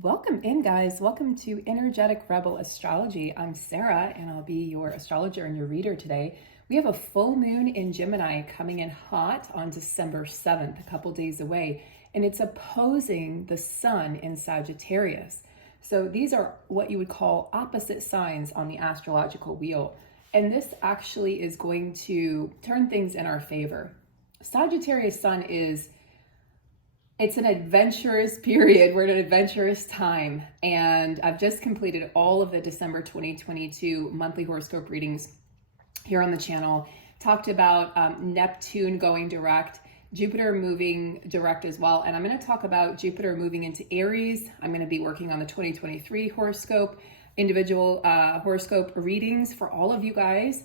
Welcome in, guys. Welcome to Energetic Rebel Astrology. I'm Sarah, and I'll be your astrologer and your reader today. We have a full moon in Gemini coming in hot on December 7th, a couple days away, and it's opposing the sun in Sagittarius. So these are what you would call opposite signs on the astrological wheel, and this actually is going to turn things in our favor. Sagittarius sun it's an adventurous period. We're at an adventurous time. And I've just completed all of the December 2022 monthly horoscope readings here on the channel. Talked about Neptune going direct, Jupiter moving direct as well. And I'm going to talk about Jupiter moving into Aries. I'm going to be working on the 2023 horoscope, individual horoscope readings for all of you guys.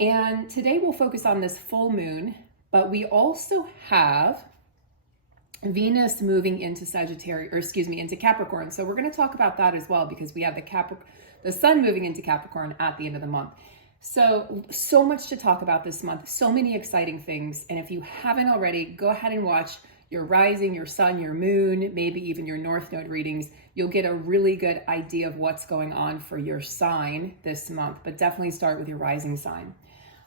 And today we'll focus on this full moon, but we also have Venus moving into into Capricorn. So we're going to talk about that as well, because we have the sun moving into Capricorn at the end of the month. So much to talk about this month, so many exciting things. And if you haven't already, go ahead and watch your rising, your sun, your moon, maybe even your north node readings. You'll get a really good idea of what's going on for your sign this month, but definitely start with your rising sign.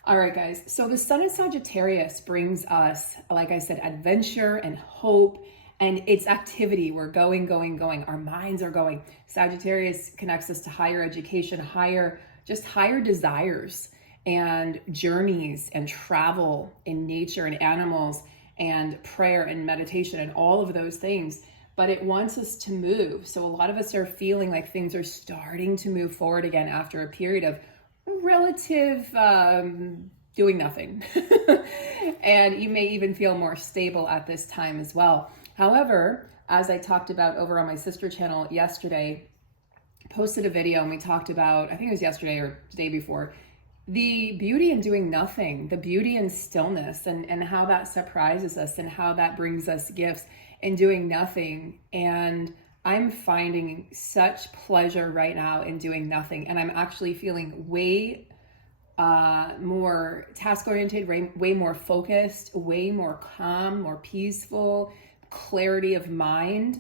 All right, guys, so the sun in Sagittarius brings us, like I said, adventure and hope, and it's activity. We're going. Our minds are going. Sagittarius connects us to higher education, higher desires and journeys and travel in nature and animals and prayer and meditation and all of those things. But it wants us to move. So a lot of us are feeling like things are starting to move forward again after a period of relative doing nothing. And you may even feel more stable at this time as well. However, as I talked about over on my sister channel yesterday, posted a video and we talked about, I think it was yesterday or the day before, the beauty in doing nothing, the beauty in stillness, and how that surprises us and how that brings us gifts in doing nothing. And I'm finding such pleasure right now in doing nothing. And I'm actually feeling way more task-oriented, way more focused, way more calm, more peaceful, clarity of mind.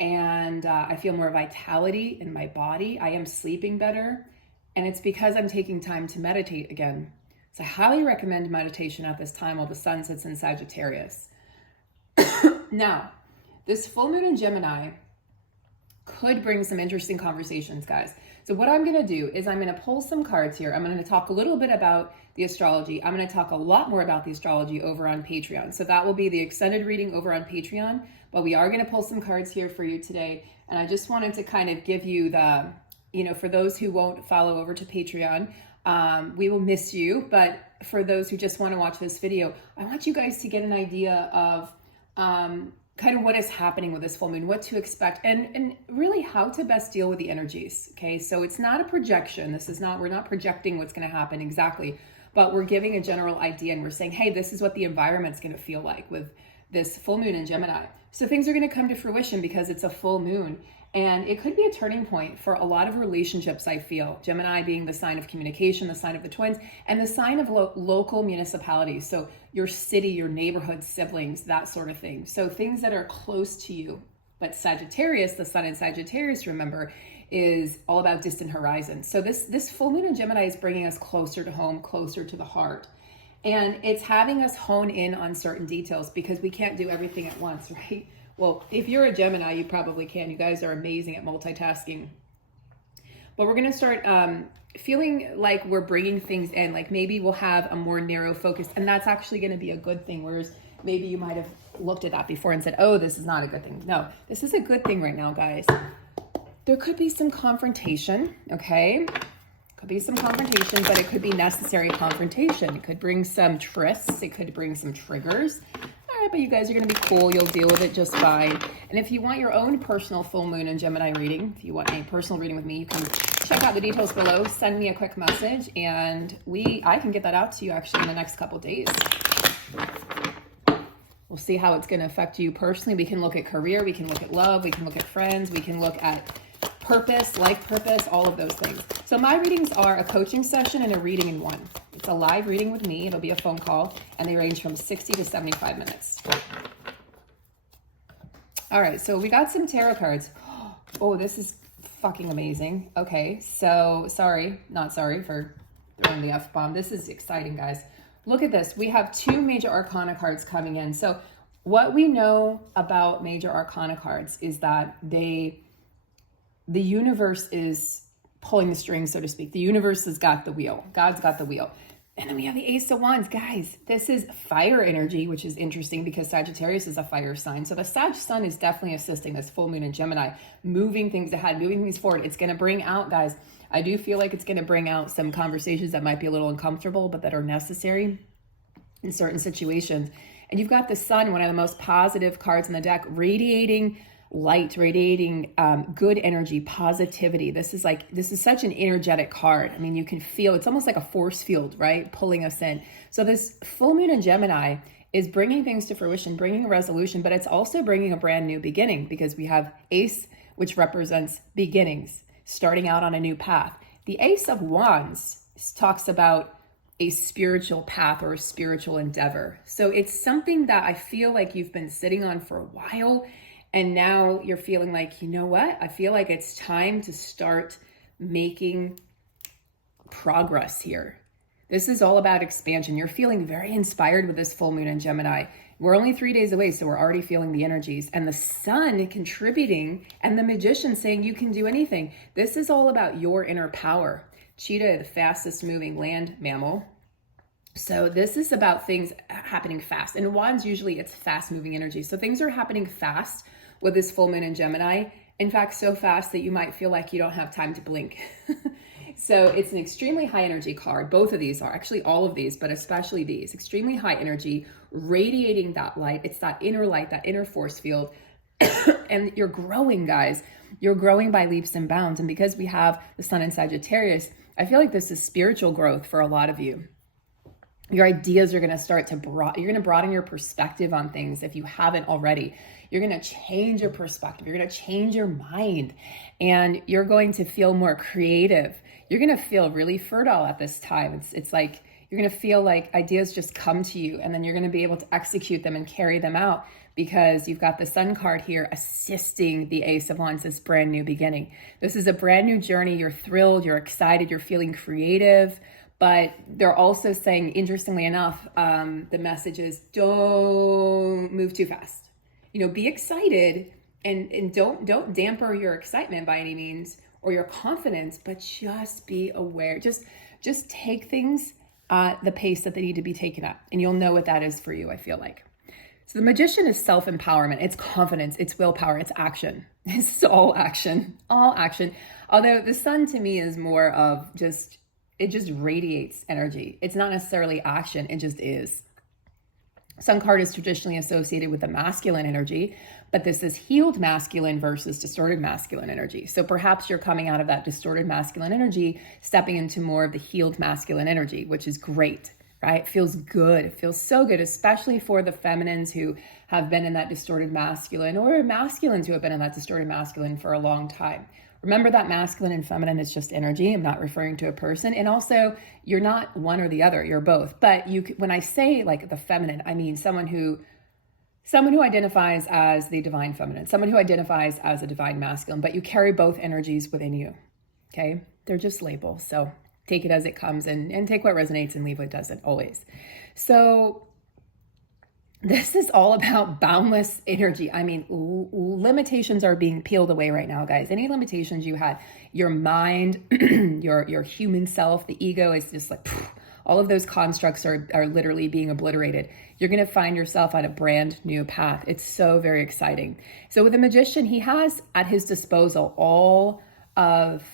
And I feel more vitality in my body. I am sleeping better. And it's because I'm taking time to meditate again. So I highly recommend meditation at this time while the sun sits in Sagittarius. Now, this full moon in Gemini could bring some interesting conversations, guys. So what I'm going to do is I'm going to pull some cards here. I'm going to talk a little bit about the astrology. I'm going to talk a lot more about the astrology over on Patreon. So that will be the extended reading over on Patreon, but we are going to pull some cards here for you today. And I just wanted to kind of give you the, for those who won't follow over to Patreon, we will miss you. But for those who just want to watch this video, I want you guys to get an idea of, kind of what is happening with this full moon, what to expect, and really how to best deal with the energies. Okay, so it's not a projection. We're not projecting what's going to happen exactly, but we're giving a general idea, and we're saying, hey, this is what the environment's going to feel like with this full moon in Gemini. So things are going to come to fruition because it's a full moon, and it could be a turning point for a lot of relationships, I feel. Gemini being the sign of communication, the sign of the twins, and the sign of local municipalities. So your city, your neighborhood, siblings, that sort of thing. So things that are close to you. But Sagittarius, the sun in Sagittarius, remember, is all about distant horizons. So this full moon in Gemini is bringing us closer to home, closer to the heart. And it's having us hone in on certain details because we can't do everything at once, right? Well, if you're a Gemini, you probably can. You guys are amazing at multitasking. But we're going to start feeling like we're bringing things in. Like maybe we'll have a more narrow focus, and that's actually going to be a good thing. Whereas maybe you might have looked at that before and said, oh, this is not a good thing. No, this is a good thing right now, guys. There could be some confrontation, okay? Could be some confrontation, but it could be necessary confrontation. It could bring some trysts. It could bring some triggers. But you guys are going to be cool. You'll deal with it just fine. And if you want your own personal full moon and Gemini reading, if you want a personal reading with me, you can check out the details below. Send me a quick message, and I can get that out to you actually in the next couple days. We'll see how it's going to affect you personally. We can look at career. We can look at love. We can look at friends. We can look at purpose, life purpose, all of those things. So my readings are a coaching session and a reading in one. It's a live reading with me. It'll be a phone call, and they range from 60 to 75 minutes. All right, so we got some tarot cards. Oh, this is fucking amazing. Okay, so not sorry for throwing the F-bomb. This is exciting, guys. Look at this. We have two major arcana cards coming in. So what we know about major arcana cards is that the universe is pulling the strings, so to speak. The universe has got the wheel. God's got the wheel. And then we have the Ace of Wands. Guys, this is fire energy, which is interesting because Sagittarius is a fire sign. So the Sag Sun is definitely assisting this full moon in Gemini, moving things ahead, moving things forward. It's going to bring out, guys, I do feel like it's going to bring out some conversations that might be a little uncomfortable, but that are necessary in certain situations. And you've got the Sun, one of the most positive cards in the deck, radiating light, radiating good energy, positivity. This is such an energetic card. I mean, you can feel, it's almost like a force field, right? Pulling us in. So this full moon in Gemini is bringing things to fruition, bringing a resolution, but it's also bringing a brand new beginning because we have Ace, which represents beginnings, starting out on a new path. The Ace of Wands talks about a spiritual path or a spiritual endeavor. So it's something that I feel like you've been sitting on for a while. And now you're feeling like, you know what? I feel like it's time to start making progress here. This is all about expansion. You're feeling very inspired with this full moon in Gemini. We're only 3 days away, so we're already feeling the energies. And the Sun contributing and the Magician saying you can do anything. This is all about your inner power. Cheetah, the fastest moving land mammal. So this is about things happening fast. And Wands, usually it's fast moving energy. So things are happening fast with this full moon in Gemini. In fact, so fast that you might feel like you don't have time to blink. So it's an extremely high energy card. Both of these are, actually all of these, but especially these, extremely high energy, radiating that light. It's that inner light, that inner force field. And you're growing, guys. You're growing by leaps and bounds. And because we have the Sun in Sagittarius, I feel like this is spiritual growth for a lot of you. Your ideas are going to start to you're going to broaden your perspective on things if you haven't already. You're going to change your perspective. You're going to change your mind, and you're going to feel more creative. You're going to feel really fertile at this time. It's like you're going to feel like ideas just come to you, and then you're going to be able to execute them and carry them out because you've got the Sun card here assisting the Ace of Wands, this brand new beginning. This is a brand new journey. You're thrilled. You're excited. You're feeling creative. But they're also saying, interestingly enough, the message is don't move too fast. You know, be excited and don't damper your excitement by any means or your confidence, but just be aware. Just take things at the pace that they need to be taken at. And you'll know what that is for you, I feel like. So the Magician is self-empowerment. It's confidence. It's willpower. It's action. It's all action. All action. Although the Sun to me is more of it just radiates energy. It's not necessarily action, it just is. Sun card is traditionally associated with the masculine energy, but this is healed masculine versus distorted masculine energy. So perhaps you're coming out of that distorted masculine energy, stepping into more of the healed masculine energy, which is great, right? It feels good. It feels so good, especially for the feminines who have been in that distorted masculine or masculines who have been in that distorted masculine for a long time. Remember that masculine and feminine is just energy. I'm not referring to a person. And also, you're not one or the other. You're both. But when I say like the feminine, I mean someone who identifies as the divine feminine, someone who identifies as a divine masculine, but you carry both energies within you. Okay? They're just labels. So take it as it comes and take what resonates and leave what doesn't, always. So this is all about boundless energy. I mean, limitations are being peeled away right now, guys. Any limitations you had, your mind, your human self, the ego is just like, all of those constructs are literally being obliterated. You're going to find yourself on a brand new path. It's so very exciting. So with the Magician, he has at his disposal all of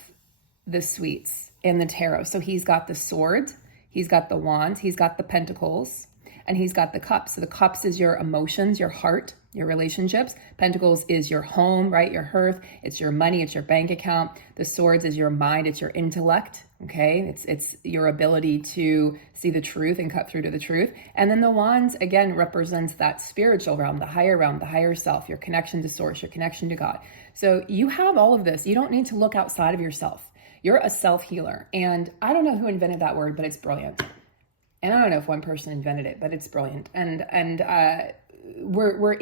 the suites in the tarot. So he's got the sword, he's got the wands, he's got the pentacles, and he's got the cups. So the cups is your emotions, your heart, your relationships. Pentacles is your home, right? Your hearth. It's your money. It's your bank account. The swords is your mind. It's your intellect. Okay. It's your ability to see the truth and cut through to the truth. And then the wands, again, represents that spiritual realm, the higher self, your connection to source, your connection to God. So you have all of this. You don't need to look outside of yourself. You're a self-healer. And I don't know who invented that word, but it's brilliant. And I don't know if one person invented it, but it's brilliant. And we're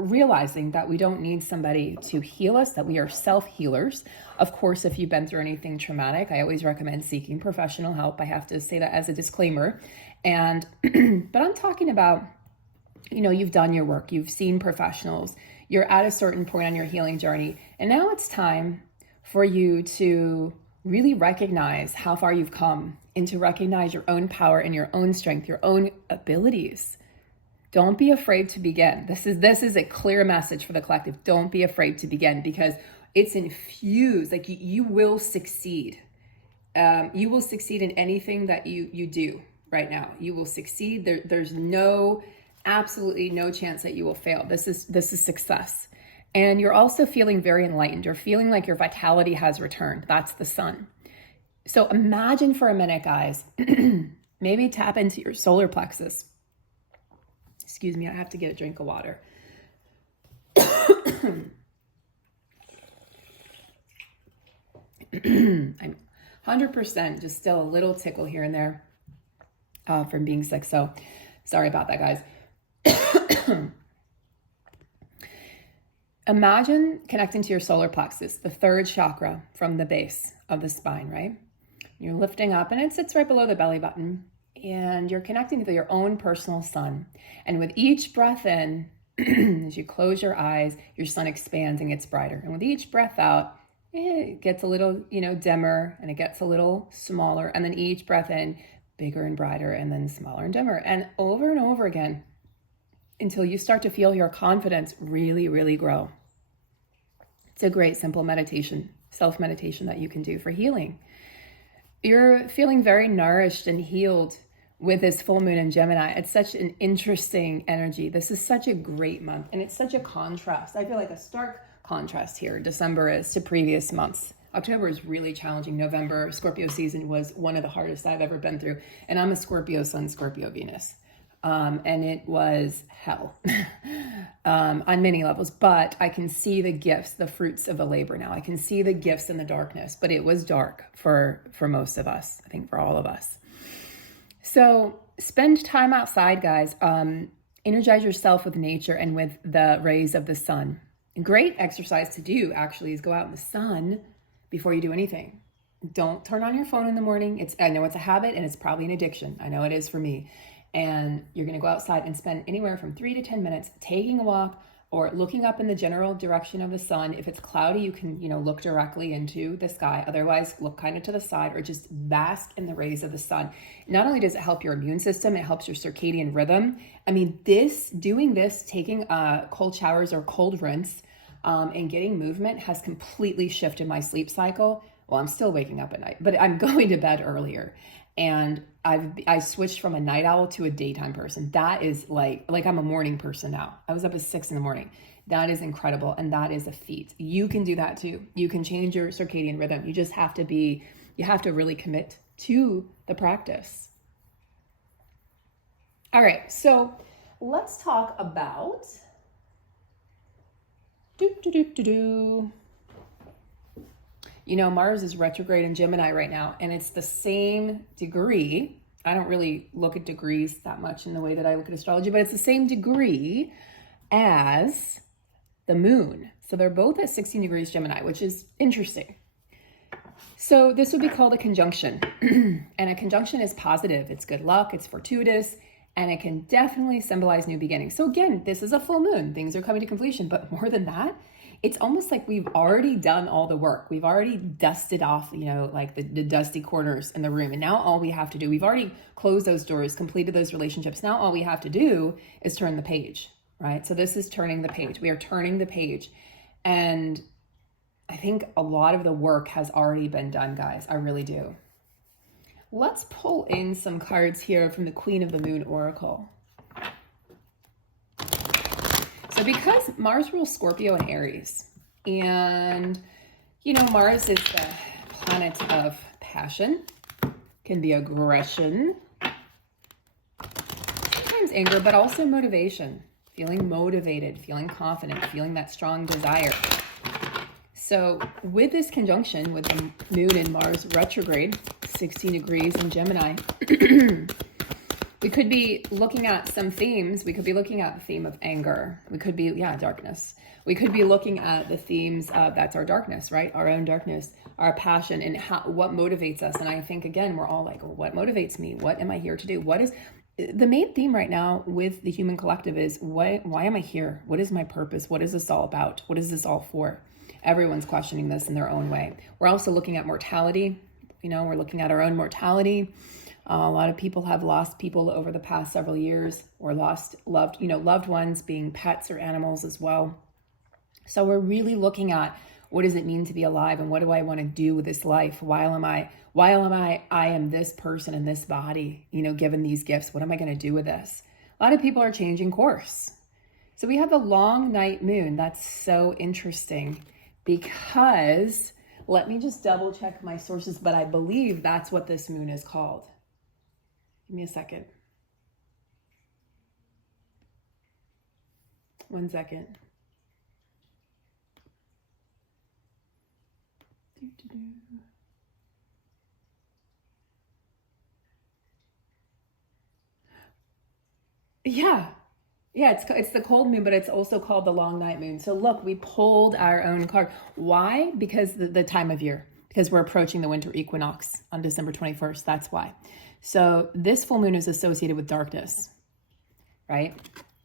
realizing that we don't need somebody to heal us, that we are self-healers. Of course, if you've been through anything traumatic, I always recommend seeking professional help. I have to say that as a disclaimer. And but I'm talking about, you know, you've done your work, you've seen professionals, you're at a certain point on your healing journey, and now it's time for you to really recognize how far you've come and to recognize your own power and your own strength, your own abilities. Don't be afraid to begin. This is a clear message for the collective. Don't be afraid to begin, because it's infused. Like you will succeed. You will succeed in anything that you do right now. You will succeed. There's absolutely no chance that you will fail. This is success. And you're also feeling very enlightened. You're feeling like your vitality has returned. That's the sun. So imagine for a minute, guys, maybe tap into your solar plexus. Excuse me, I have to get a drink of water. I'm 100% just still a little tickle here and there from being sick. So sorry about that, guys. Imagine connecting to your solar plexus, the third chakra from the base of the spine, right? You're lifting up and it sits right below the belly button, and you're connecting to your own personal sun. And with each breath in, as you close your eyes, your sun expands and gets brighter. And with each breath out, it gets a little, dimmer, and it gets a little smaller. And then each breath in, bigger and brighter, and then smaller and dimmer. And over again, until you start to feel your confidence really, really grow. It's a great simple meditation, self-meditation that you can do for healing. You're feeling very nourished and healed with this full moon in Gemini. It's such an interesting energy. This is such a great month, and it's such a contrast. I feel like a stark contrast here, December is, to previous months. October is really challenging. November, Scorpio season, was one of the hardest I've ever been through. And I'm a Scorpio sun, Scorpio Venus. And it was hell on many levels, but I can see the gifts, the fruits of the labor now. I can see the gifts in the darkness, but it was dark for most of us, I think for all of us. So spend time outside, guys. Energize yourself with nature and with the rays of the sun. A great exercise to do actually is go out in the sun before you do anything. Don't turn on your phone in the morning. I know it's a habit, and it's probably an addiction. I know it is for me. And you're going to go outside and spend anywhere from 3 to 10 minutes taking a walk or looking up in the general direction of the sun. If it's cloudy, you can, look directly into the sky. Otherwise, look kind of to the side or just bask in the rays of the sun. Not only does it help your immune system, it helps your circadian rhythm. I mean, doing this, taking cold showers or cold rinse and getting movement has completely shifted my sleep cycle. Well, I'm still waking up at night, but I'm going to bed earlier. And I switched from a night owl to a daytime person. That is like I'm a morning person now. I was up at 6 a.m. That is incredible. And that is a feat. You can do that too. You can change your circadian rhythm. You just have to really commit to the practice. All right. So let's talk about Mars is retrograde in Gemini right now, and it's the same degree. I don't really look at degrees that much in the way that I look at astrology, but it's the same degree as the moon. So they're both at 16 degrees Gemini, which is interesting. So this would be called a conjunction. And a conjunction is positive. It's good luck. It's fortuitous. And it can definitely symbolize new beginnings. So again, this is a full moon. Things are coming to completion. But more than that, it's almost like we've already done all the work. We've already dusted off, like the dusty corners in the room. And now all we have to do, we've already closed those doors, completed those relationships. Now all we have to do is turn the page, right? So this is turning the page. We are turning the page. And I think a lot of the work has already been done, guys. I really do. Let's pull in some cards here from the Queen of the Moon Oracle. So because Mars rules Scorpio and Aries, and, Mars is the planet of passion, can be aggression, sometimes anger, but also motivation, feeling motivated, feeling confident, feeling that strong desire. So with this conjunction with the moon and Mars retrograde, 16 degrees in Gemini, We could be looking at some themes. We could be looking at the theme of anger. We could be, darkness. We could be looking at the themes of, that's our darkness, right? Our own darkness, our passion, and what motivates us. And I think, again, we're all like, well, what motivates me? What am I here to do? What is the main theme right now with the human collective is why am I here? What is my purpose? What is this all about? What is this all for? Everyone's questioning this in their own way. We're also looking at mortality. We're looking at our own mortality. A lot of people have lost people over the past several years, or lost loved ones, being pets or animals as well. So we're really looking at, what does it mean to be alive, and what do I want to do with this life? While I am this person in this body, given these gifts, what am I going to do with this? A lot of people are changing course. So we have the long night moon. That's so interesting, because let me just double check my sources, but I believe that's what this moon is called. Give me a second. 1 second. Yeah, it's the cold moon, but it's also called the long night moon. So look, we pulled our own card. Why? Because the time of year, because we're approaching the winter equinox on December 21st. That's why. So this full moon is associated with darkness, right?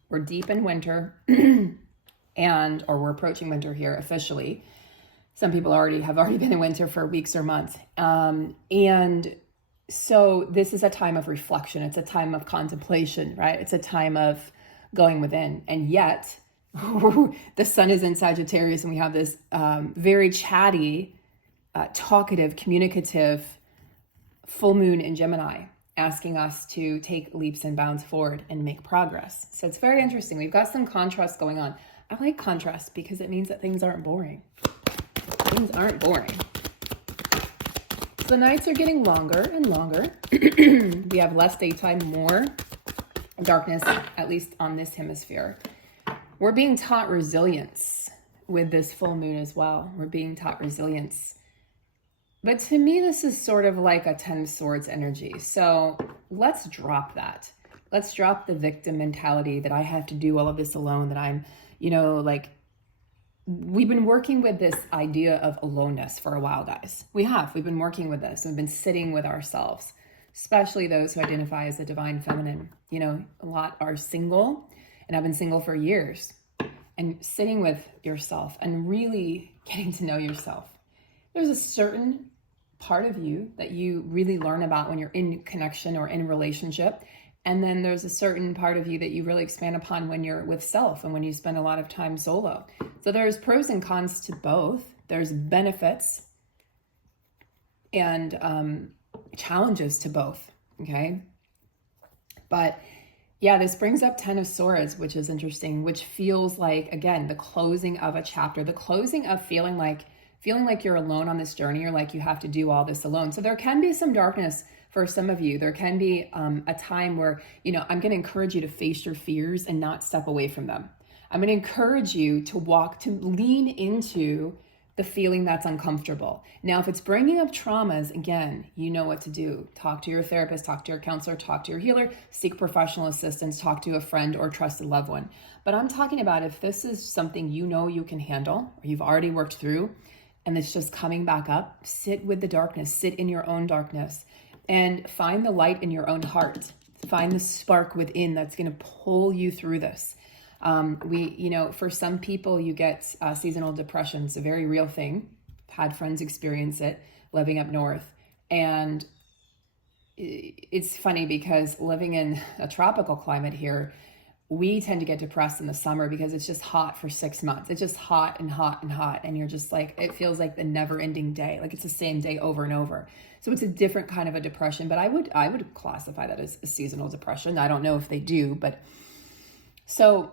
We're deep in winter or we're approaching winter here officially. Some people have already been in winter for weeks or months. And so this is a time of reflection. It's a time of contemplation, right? It's a time of going within. And yet the sun is in Sagittarius, and we have this very chatty, talkative, communicative full moon in Gemini, asking us to take leaps and bounds forward and make progress. So it's very interesting. We've got some contrast going on. I like contrast because it means that things aren't boring. Things aren't boring. So the nights are getting longer and longer. We have less daytime, more darkness, at least on this hemisphere. We're being taught resilience with this full moon as well. We're being taught resilience. But to me, this is sort of like a 10 of Swords energy. So let's drop that. Let's drop the victim mentality that I have to do all of this alone, that I'm, we've been working with this idea of aloneness for a while, guys. We've been working with this. We've been sitting with ourselves, especially those who identify as the divine feminine. A lot are single and have been single for years, and sitting with yourself and really getting to know yourself. There's a certain part of you that you really learn about when you're in connection or in relationship. And then there's a certain part of you that you really expand upon when you're with self and when you spend a lot of time solo. So there's pros and cons to both. There's benefits and challenges to both, okay? But yeah, this brings up 10 of Swords, which is interesting, which feels like, again, the closing of a chapter, the closing of feeling like you're alone on this journey, or like you have to do all this alone. So there can be some darkness for some of you. There can be a time where, I'm going to encourage you to face your fears and not step away from them. I'm going to encourage you to lean into the feeling that's uncomfortable. Now, if it's bringing up traumas, again, you know what to do. Talk to your therapist, talk to your counselor, talk to your healer, seek professional assistance, talk to a friend or trusted loved one. But I'm talking about if this is something you can handle, or you've already worked through, and it's just coming back up, sit with the darkness, sit in your own darkness, and find the light in your own heart. Find the spark within that's going to pull you through this. For some people, you get seasonal depression. It's a very real thing. I've had friends experience it living up north. And it's funny because living in a tropical climate here, we tend to get depressed in the summer because it's just hot for 6 months. It's just hot and hot and hot. And you're just like, it feels like the never ending day. Like it's the same day over and over. So it's a different kind of a depression, but I would classify that as a seasonal depression. I don't know if they do, but so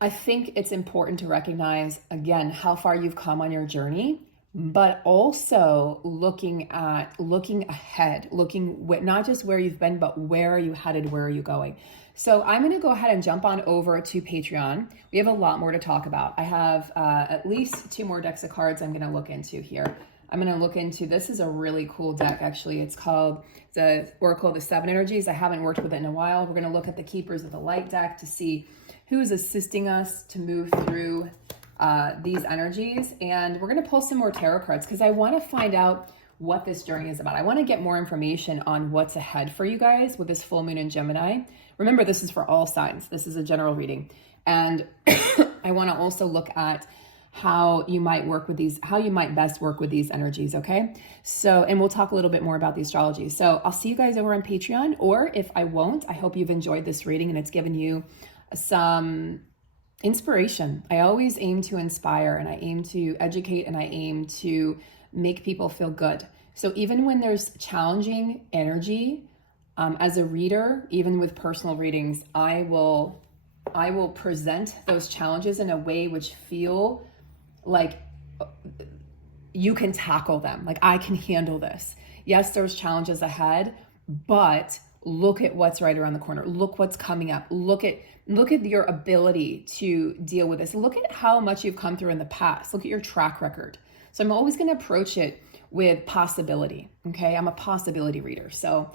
I think it's important to recognize, again, how far you've come on your journey, but also looking ahead, not just where you've been, but where are you headed, where are you going? So I'm going to go ahead and jump on over to Patreon. We have a lot more to talk about. I have at least 2 more decks of cards I'm going to look into here. I'm going to look into, this is a really cool deck actually. It's called the Oracle of the Seven Energies. I haven't worked with it in a while. We're going to look at the Keepers of the Light deck to see who is assisting us to move through these energies. And we're going to pull some more tarot cards because I want to find out what this journey is about. I want to get more information on what's ahead for you guys with this full moon in Gemini. Remember, this is for all signs. This is a general reading. And I want to also look at how you might work with these, how you might best work with these energies, okay? So, and we'll talk a little bit more about the astrology. So I'll see you guys over on Patreon, or if I won't, I hope you've enjoyed this reading and it's given you some inspiration. I always aim to inspire, and I aim to educate, and I aim to make people feel good. So even when there's challenging energy, as a reader, even with personal readings, I will present those challenges in a way which feel like you can tackle them. Like, I can handle this. Yes, there's challenges ahead, but look at what's right around the corner. Look what's coming up. Look at your ability to deal with this. Look at how much you've come through in the past. Look at your track record. So I'm always going to approach it with possibility. Okay. I'm a possibility reader. So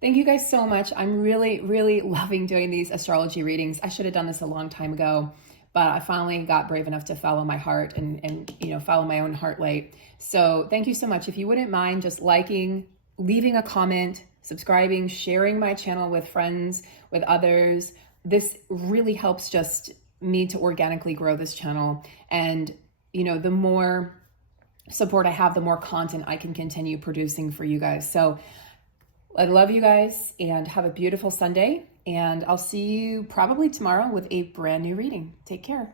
thank you guys so much. I'm really, really loving doing these astrology readings. I should have done this a long time ago, but I finally got brave enough to follow my heart and follow my own heart light. So thank you so much. If you wouldn't mind just liking, leaving a comment, subscribing, sharing my channel with friends, with others, this really helps just me to organically grow this channel. And, the more support I have, the more content I can continue producing for you guys. So I love you guys and have a beautiful Sunday. And I'll see you probably tomorrow with a brand new reading. Take care.